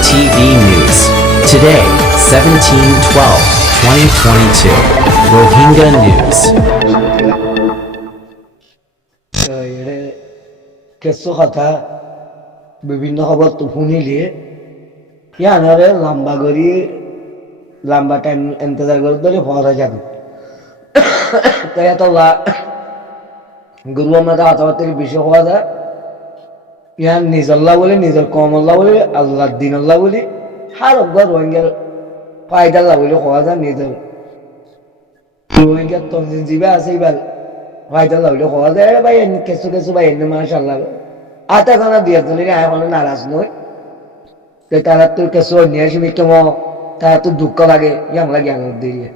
TV News. Today, 17/12/2022. Rohingya News. কিছু কথা বিভিন্ন খবর তো শুনিলে ইয়ানরে লম্বা টাইম ইন্তজার করে ধরে পড়া যাবে তাই এত গুরু আমরা কথাবার্তার বিষয় হওয়া যায় ইয়ান নিজল্লাহ বলি নিজের কমল্লাহ বলি আল্লাহর দিন আল্লাহ বলি হার অব্বার রোহিঙ্গার ফায়দাল্লাহ বলি হওয়া যায় নিজের রোহিঙ্গার তঞ্জিন জিবে আছে এবার ফায়দাল্লাহ বলি হওয়া যায় ভাই কিছু কিছু ভাই এনে মাশাআল্লাহ আটা খানা দিয়ে দিলে এখনো নারাজ নয় তারা তো কিছু নিয়ে আসবি কেমন তারা তো দুঃখ লাগে ইয়াম লাগে আঙুর দিয়ে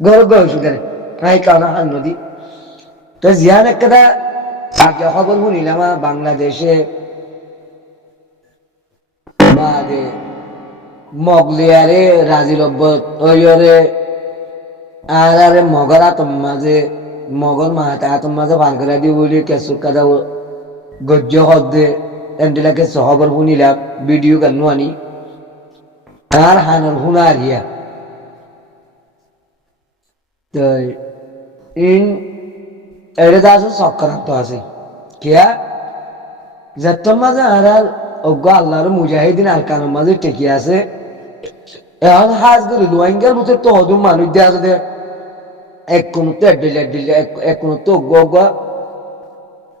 গরব গরম সুদের নাই কারণ হান নদী তো জিয়ান একটা আগে খবর শুনিলাম বাংলাদেশে বাদে মগলিয়ারে রাজির ওইরে আর মগর আতম মাঝে মগর মাহাতে আতম মাঝে ভান করে দি বলি কেসু কাদা গজ্য হদ্দে এমডিলাকে খবর শুনিলাম ভিডিও গান আনি আর হানর শুনা আরিয়া তো ইন এটা আছে চক্রান্ত আছে কিয়া যাত্রার মাঝে আর অজ্ঞ আল্লাহর মুজাহিদিন আর কানের মাঝে টেকি আছে এখন হাজ করে রোহিঙ্গার মধ্যে তো হদুম মানুষ দিয়ে আছে এক কোন তো এক কোন তো অজ্ঞ অজ্ঞ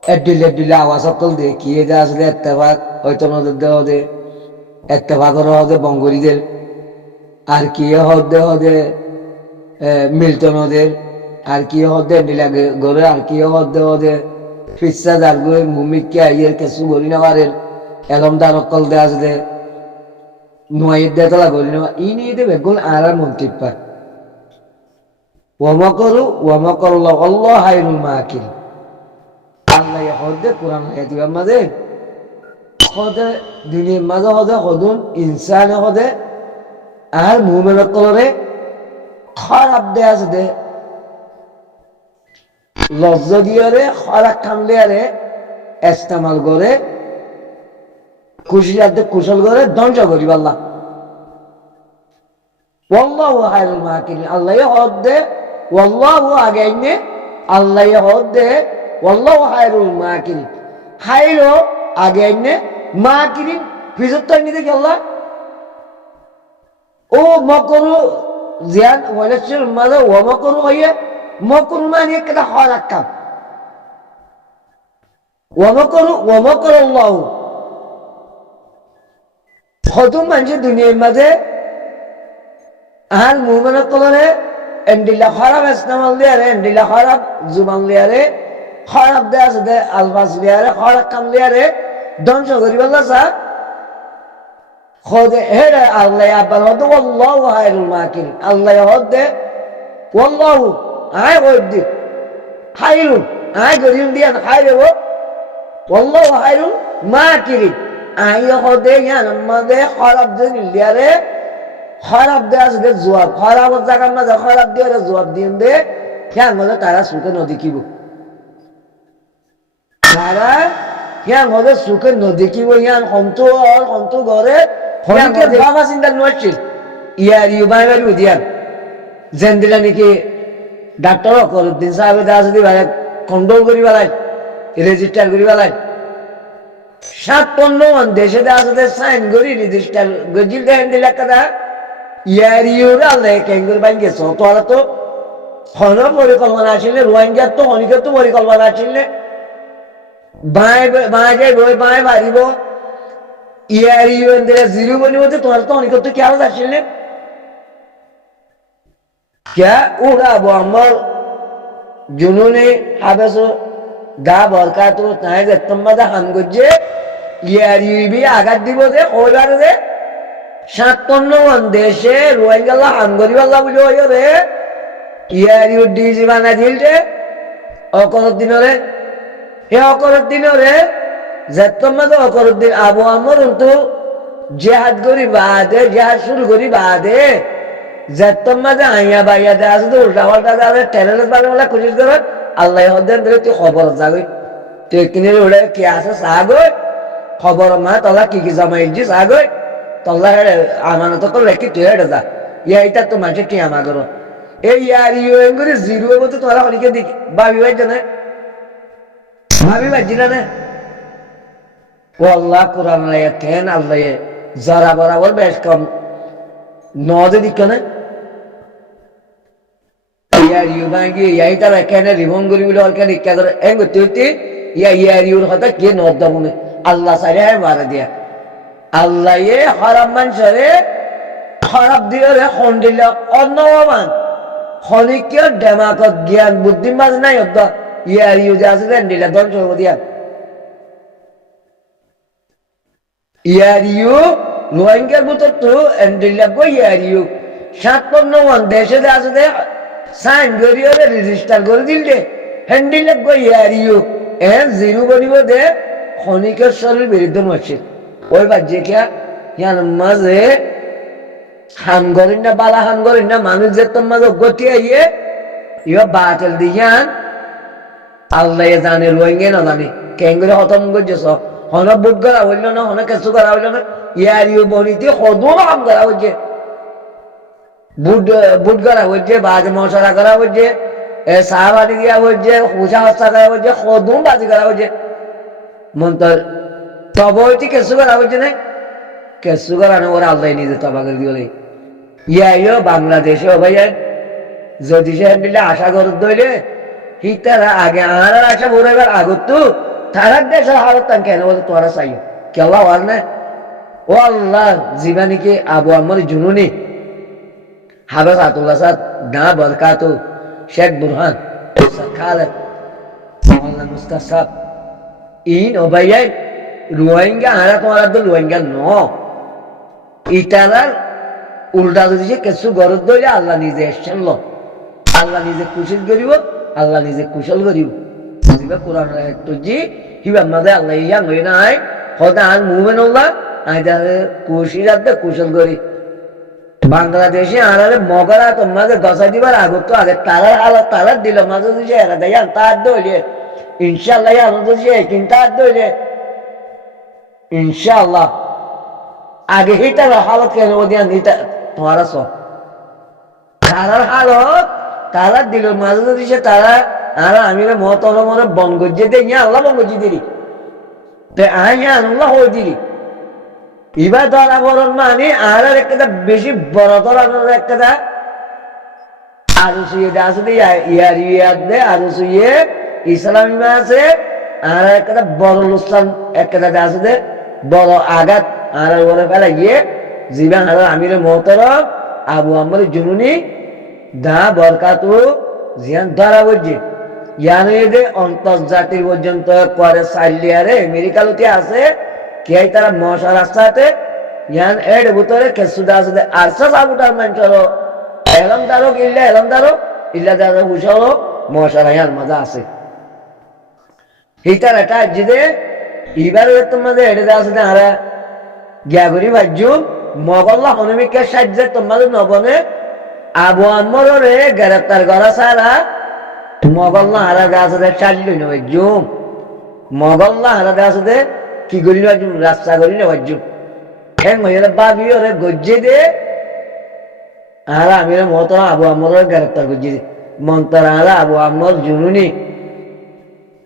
এডিলে আওয়াজ সকল দিয়ে কি যে আসলে এত্তেফাক হয়তো নদের দেওয়া দে এত্তেফাকর হদে বঙ্গরীদের আর কি হদে মিল্টন ওদের আর কি হদে এডিলা গড়ে আর কি হদে ফিসা যার গো মুমিককে আইয়ের কিছু গড়ি নেওয়ারের এলমদার অকল দে আসলে নোয়াইয়ের দেতলা গড়ি নেওয়া ই নিয়ে দেবে গোল আর মন্ত্রী পায় ওয়ামকর আল্লাহ হাইরুল মাকিল আল্লাহ হদে কোরআন দিবার মাঝে হদে দুনিয়ার মাঝে হদে হদুন ইনসান হদে আর মুমিন কলরে খারাপ দে আছে দে লজ্জ দিয়ারে খারাপ খামলিয়ারে ইস্তেমাল করে খুশি যাতে কুশল করে ধ্বংস করিব আল্লাহ ওয়াল্লাহু খায়রুল মাকিরিন আল্লাহ হদে ওয়াল্লাহু আগে আইনে আল্লাহ হদে ওয়াল্লাহু খায়রুল মাকিরিন খায়রো আগে আইনে মাকিরিন ফিজত নিতে কি আল্লাহ ও মকরু জিয়ান ওয়ালাসির মাযা ওয়া মকরু হইয়া মকরু মানে একটা খারাপ কাম ওয়া মকরু আল্লাহ হদুম মানে দুনিয়ার মাঝে আর মুমিন কলরে এন্ডিলা খারাপ ইস্তেমাল দিয়ারে এন্ডিলা খারাপ জুবান দিয়ারে খারাপ দে আছে দে আলফাজ দিয়ারে খারাপ কাম দিয়ারে ধ্বংস করিব আল্লাহ সা খোদে হেরে আল্লাহ আবার হদ ওয়াল্লাহু খায়রুল মাকিরিন আল্লাহ হদ ওয়াল্লাহু আয় হদ খায়রুল আয় গরিম দিয়া খায়রে ওয়াল্লাহু খায়রুল মাকিরিন আয় হদে ইয়ান মাদে খারাপ দিন দিয়ারে খারাপ দে আছে দে জবাব খারাপ জায়গা না খারাপ দিয়ারে জবাব দিন দে ইয়ান মাদে তারা সুখে নদী কিব তারা ইয়ান মাদে সুখে নদী কিব ইয়ান হন্তু ঘরে হনকে বাবা চিন্তা নছিল ইয়ার ইউবাইবার উদিয়ান জেন্দিলা নাকি ডাক্তার করুদ্দিন সাহেব দাস দি ভাই কন্ট্রোল করি বেলায় রেজিস্টার করি বেলায় 57 দেশে আছে সাইন করি রেজিস্টার গজিল দেন দিলা কথা ইয়ার ইউরা লেকেঙ্গুর বাইকে সতরা তো হন পরিকল্পনা ছিল রোহিঙ্গা তো অনেকের তো পরিকল্পনা ছিল বাই বাড়িব ইয়ার ইউএন জিরো বলি বলতে তোমার তো অনেক তো কেউ যাচ্ছিল क्या उड़ाबो আমার জুনুনে হাবেসো দা বরকা তো তাই যে তোমাদা হাম গজে ইয়ার ইউবি আঘাত দিব যে ওইবার যে 57 দেশে রোহিঙ্গা হাম গরিবাল্লাহ বলি ওই রে ইয়ার ইউ ডিজি বানা দিলতে অকর দিনরে হে অকর দিনরে যে তোমাদা অকর দিন আবু আমর তো জিহাদ করি বাদে জিহাদ শুরু করি বাদে যেতম মাঝে আইয়া বাইয়া দে আছে তো উল্টা পাল্টা যাবে টেলের বাড়ি খুশি করে আল্লাহ হদ্দের দিলে তুই খবর যাবে তুই কিনে উড়ে কি আছে চাগৈ খবর মা তলা কি জমাই দিস আগৈ তল্লা হেড়ে আমানত করলে কি তুই হেড়ে যা ইয়া এটা তো মানুষের টিয়া মাগর এই ইয়ার ইউ এম করে জিরো বলতে তোরা অনেকে দেখি ভাবি ভাই জানে ভাবি ভাই জিনা না ও আল্লাহ কোরআন লাইয়া কেন আল্লাহ যারা বরাবর বেশ কম নজে দিক না ইয়ার ইউ ভাঙ্গি ইয়াই তারা কেন রিভন করি বলে ওর কেন ইচ্ছা করে এম করতে হইতে ইয়া ইয়ার ইউর কথা কে নদ মনে আল্লাহ সাইডে হ্যাঁ মারা দিয়া আল্লাহ এ খারাপ মানুষরে খারাপ দিয়ে রে খন্ডিল অন্যমান খনিকে ডেমাকত জ্ঞান বুদ্ধি মাঝ নাই অদ্দ ইয়ার ইউ যে আছে দিলা ধ্বংস হবো দিয়া ইয়ার ইউ রোহিঙ্গার ভিতর তো এন্ডিলা গো ইয়ার ইউ 57 দেশে আছে দে সাইন করিও রেজিস্টার করে দিল দে হ্যান্ডিল গো ইয়ার ইউ এন জিরো বনিব দে খনিকের শরীর বিরুদ্ধে মাসে ওই বাজে কে ইয়ার মাঝে হান করেন না বালা হান করেন না মানুষ যে তোমার গতি আইয়ে ইয়া বাতিল দিয়ান আল্লাহ জানে রোহিঙ্গা না জানে কেন করে খতম করছে সব হন বুট করা হইল না হন কিছু করা হইল না ইয়ার ইউ বনিতে কদম হাম করা হচ্ছে বুট করা হচ্ছে বাজ মশলা করা হচ্ছে সাহাবাদি দিয়া হচ্ছে হুসা হস্তা করা হচ্ছে কদম বাজি করা হচ্ছে মন্তর তবে হইতে কিছু করা হচ্ছে না কিছু করা না ওরা আল্লাহ নিজে তবা করে দিলে ইয়া বাংলাদেশে ভাই যদি সে দিলে আশা করত দইলে ঠিক তারা আগে আর আশা বলবার আগত তো তারার দেশের হালত কেন বলে তোরা চাইও কেলা আর না ও আল্লাহ জীবানীকে আবু আমার জুনুনি হাবাস আতুল্লাহ সাদ না বরকাত শেখ বুরহান খালেদ মোহাম্মদ মুস্তাসাব ইন ও ভাইয়া রোহিঙ্গা আরা তোমার রোহিঙ্গা ন ইটারার উল্টা যদি কিছু গরজ ধরে আল্লাহ নিজে এসছেন ল আল্লাহ নিজে কুশল করিব আল্লাহ নিজে কুশল করিব কোরআন তো জি হিবা মাঝে আল্লাহ ইয়া নই নাই হয়তো আর মুভমেন্ট আল্লাহ কুশল করি বাংলাদেশে আনারে মগরা তো মাঝে গসা দিবার আগত তো আগে তারার হালত তারার দিল মাঝে যদি এরা দেয় তার দইলে ইনশাল্লাহ আনন্দ কিন্তু তার দইলে ইনশাল্লাহ আগে হিটার হালত কেন দিয়া নিতা তোমার সব তারার হালত তারার দিল মাঝে যদি সে তারা আর আমি মতর মনে বন গজ্জে দে ইয়া আল্লাহ বন গজ্জি দিলি তে আইয়া আল্লাহ হয়ে দিলি এবার ধরা বরণ মানে আর একটা বেশি বড় ধরনের একটা আরো শুয়ে আসলে ইয়ার ইয়াদ দে আরো শুয়ে ইসলামী আছে আর একটা বড় লুস্তান একটা আছে বড় আঘাত আর ওরে ফেলা গিয়ে জীবন আর আমির মহতর আবু আমার জুনুনি দা বরকাতু জিয়ান ধরা বলছে ইয়ান এদের অন্তর্জাতির পর্যন্ত করে সাইলিয়ারে আমেরিকালতে আছে কে তারা মশা রাস্তাতে ইয়ান এর ভিতরে কেসুদা আছে আরসা সাবুটার মানচলো এলম দারো ইল্লা দারো বুঝালো মশারা ইয়ান মজা আছে হিটার এটা জিদে এবারে তোমাদের এড়ে আছে না আরা গ্যাগরি ভাজ্যু মগল্লা হনুমিকের সাহায্যে তোমাদের নবনে আবু আম্মরে গ্রেপ্তার করা ছাড়া মগল্লা হারা গাছ চালিল নয় জুম মগল্লা হারা গাছ কি করি রাস্তা করি না ভাজ্যু হ্যাঁ মহিলা বাবি ওরে গজ্জে দে আর আমি মত আবু আম্মরে গ্রেপ্তার গজ্জে দে মন্তর আর আবু আম্মর জুনুনি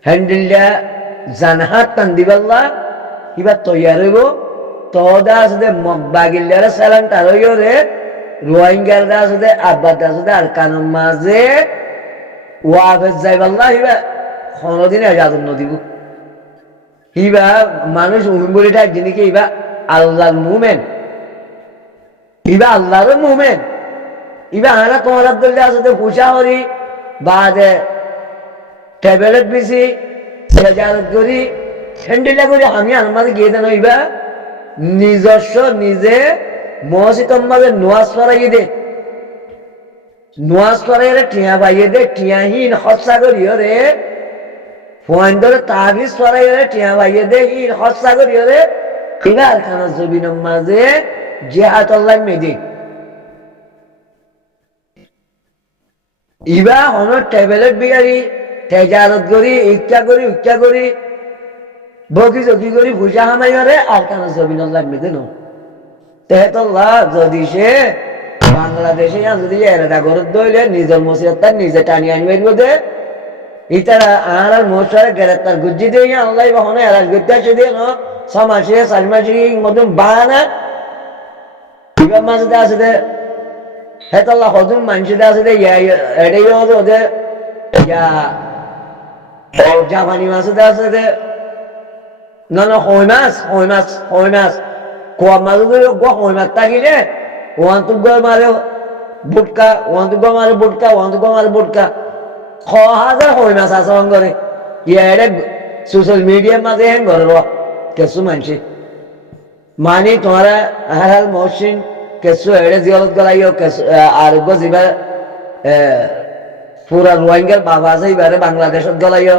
হ্যান্ডেলটা জানহাত টান দিবাল্লা কিবা তৈয়ার হইব তদা আছে মগবাগিল্লারে সালান তার রে রোহিঙ্গার আছে আব্বার আছে আর কানুন মাঝে ওয়াফেজ যাইবাল্লা হিবা কোনদিন আজাদ নদীব হিবা মানুষ উমিবলিটা যিনিকে ইবা আল্লাহর মুমেন্ট ইবা আল্লাহর মুমেন্ট ইবা হারা তোমার আব্দুল্লাহ আছে পুষা হরি বাদে ট্যাবলেট বেশি সেজারত করি হ্যান্ডেলা করি আমি আমার গিয়ে দেন ইবা নিজস্ব নিজে মসজিদের মাঝে নোয়াজ পড়াইয়ে দে নোয়াজ পড়াইয়ে টিয়া পাইয়ে দে টিয়াহীন হস্যা করিও রে ফোন ধরে তাবিজ পড়াইয়ে টিয়া পাইয়ে দে হিন হস্যা করিও রে কিনার খানা জবিনের মাঝে জেহাদ আল্লাহ মেদে ইবা হন ট্যাবলেট বিগারি তেজারত করি ইচ্ছা করি বকি জকি করি ভুজা হামাইরে আর কানা জবিন লাগবে দেন তেহতল্লাহ যদি সে বাংলাদেশে যদি এরাটা গরত দইলে নিজের মসিরত নিজে টানি আনবে দে ইতারা আর মোশারে গ্রেপ্তার গুজি দিয়ে আল্লাহ কখনো এরাজ করতে আসে দিয়ে ন ছমাসে চার মাসে মতন বানা ইবার মাঝে আছে দে হেতল্লাহ হজুর মানুষের আছে দে এটাই হতো ওদের ইয়া জাপানি মাছে আছে দে না না হই মাছ কোয়া মাছ হই মাছ থাকিলে ওয়ান তো মারে বুটকা খ হাজার হই মাছ আছে করে ইয়া সোশ্যাল মিডিয়ার মাঝে হ্যাং করে কিছু মানুষ মানে তোমারা হারাল মহসিন কিছু এড়ে জিয়ারত গলাইও আরোগ্য যিবা পুরা রোহিঙ্গার বাবা আছে এবারে বাংলাদেশত গলাইও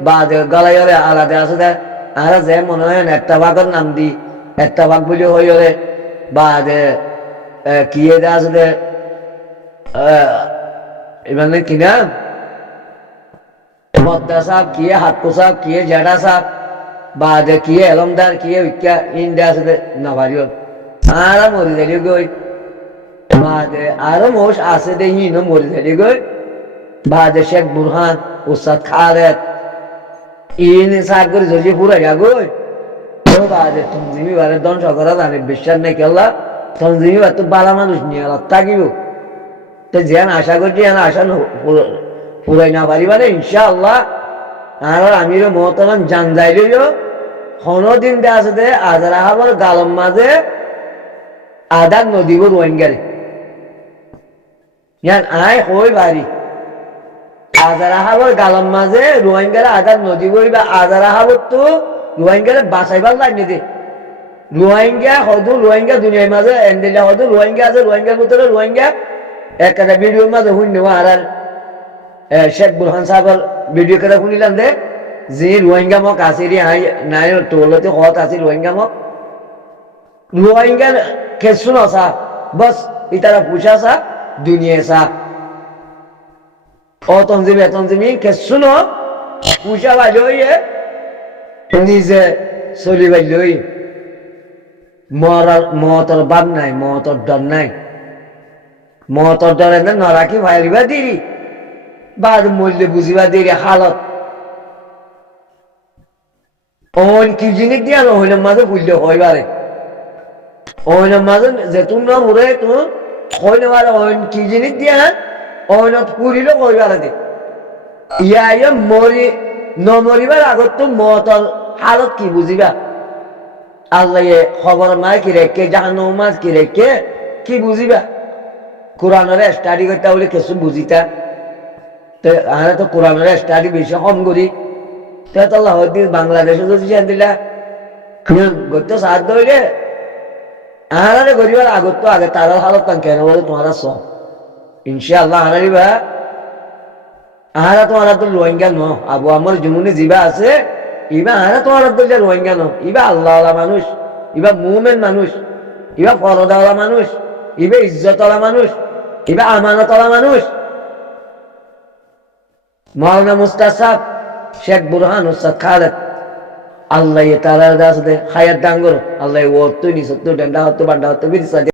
বা গলাইও আলাদা আছে দে আর যে মনে হয় একটা ভাগের নাম দি একটা ভাগ বলে হইরে বা কি আছে দে এবার কি না পদ্মা সাপ কি হাতকো সাপ কি জেডা সাপ বা কি এলমদার কি ইকা ইন্ডিয়া আছে না ভারিও আর মরি দেরি গই বা আরো মোষ আছে দে হিনো মরি দেরি গই বা শেখ বুরহান উস্তাদ খালেদ ইন সার করে যদি পুরা গই তো বা তঞ্জিমি বারে ধ্বংস করা জানি বিশ্বাস নেই কেল্লা তঞ্জিমি বার তো বালা মানুষ নিয়ে থাকিব তো যেন আশা করছি যেন আশা পুরাই না পারি মানে ইনশাআল্লাহ আর আমিরও মহতরম জান যাইলেও কোনদিন দে আছে দে আজারা হাবর গালম মাঝে আদার নদীব রোহিঙ্গারে ইয়ান আয় হই বাড়ি আজারা হাবর গালম মাঝে রোহিঙ্গারে আদার নদীব বা আজারা হাবর তো রোহিঙ্গারে বাঁচাইবার লাগে দে রোহিঙ্গা দুনিয়ার মাঝে এন্ডিলা হদু রোহিঙ্গা আছে রোহিঙ্গার ভিতরে রোহিঙ্গা একটা ভিডিওর মাঝে শুনি আর শেখ বুরহান সাহেবের ভিডিও করে শুনিলাম দে যে রোহিঙ্গা মক আছে রে নাই টোলতে হত আছে রোহিঙ্গা মক রোহিঙ্গা খেসুন আসা বস ইতারা পুষা সা দুনিয়া সা অতঞ্জিমি খেসুন পুষা বাজে নিজে চলি বাজলই মতর বাদ নাই মতর ডর নাই মতর ডরে নরাকি ভাইলিবা দিরি বাদ মূল্য বুঝিবা দিরি হালত ওন কি জিনিস দিয়া নহইলে মাঝে ভুললে হইবারে ওইনের মাঝে যেতুন না উড়ে তুমি হইলে পারে ওন কি জিনিস দিয়া ওইনত পুরিলে হইবারে দে ইয়া নমরিবার আগত তো মতর হালত কি বুঝিবা আল্লাহ খবর মায় কি রেখে জাহান্নাম কি রেখে কি বুঝিবা কোরআনের স্টাডি করতে বলে কিছু বুঝিতা তো আমরা তো কোরআনের স্টাডি বেশি কম করি তো আল্লাহ বাংলাদেশে যদি দিলা করতে সাহায্য হইলে আহারে গরিবার আগত তো আগে তারা হালত কেন বলে তোমারা সব ইনশাআল্লাহ আহারিবা আহারা তোমার তো রোহিঙ্গা ন আবু আমার জুনুনি জিবা আছে ইবা আহারা তোমার তো রোহিঙ্গা ন ইবা আল্লাহওয়ালা মানুষ ইবা মুমেন মানুষ ইবা ফরদাওয়ালা মানুষ ইবা ইজ্জতওয়ালা মানুষ ইবা আমানতওয়ালা মানুষ মাওলানা মুস্তাসাব শেখ বুরহান উস্তাদ খালেদ আল্লাহ তারা দাস দে হায়াত ডাঙ্গর আল্লাহ ও তো নিসত্তর ডান্ডা হতো বান্ডা হতো বিরিসা